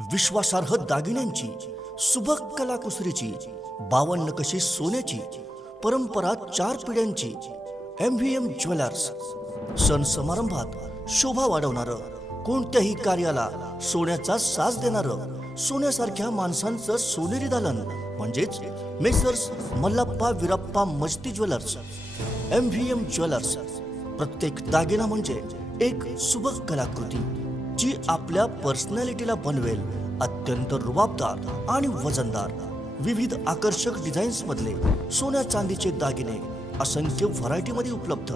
विश्वासार्ह दागिन्यांची, सुबक कलाकुसरीची, 52 नकाशे सोन्याची, परंपरा 4 पिढ्यांची MVM ज्वेलर्स। सण समारंभात शोभा वाढवणारं, कोणत्याही कार्याला सोन्याचा साज देणारं, सोन्यासारख्या माणसांचं सोनेरी दालन म्हणजेच मेसर्स मल्लाप्पा वीरप्पा मस्ती ज्वेलर्स। MVM jewellers. प्रत्येक दागिना म्हणजे एक सुबक कलाकृती जी आपल्या पर्सनॅलिटीला बनवेल अत्यंत रुबाबदार आणि वजनदार। विविध आकर्षक डिझाईन्स मधले सोन्या चांदीचे दागिने असंख्य व्हरायटी मध्ये उपलब्ध।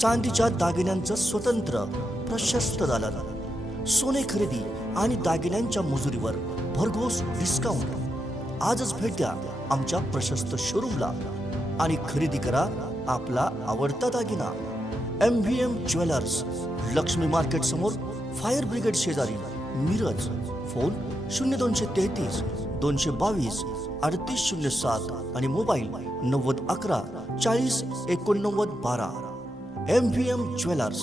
चांदीच्या दागिन्यांचं स्वतंत्र प्रशस्त दालन, सोने खरेदी आणि दागिन्यांच्या मजुरीवर भरघोस डिस्काउंट। आजच भेट द्या आमच्या प्रशस्त शोरूमला आणि खरेदी करा आपला आवडता दागिना। MVM ज्वेलर्स, लक्ष्मी मार्केट समोर, फायर ब्रिगेड शेजारी, मिरज। फोन 0233 222 3807 आणि मोबाईल 9011 40 89 12। MVM jewellers.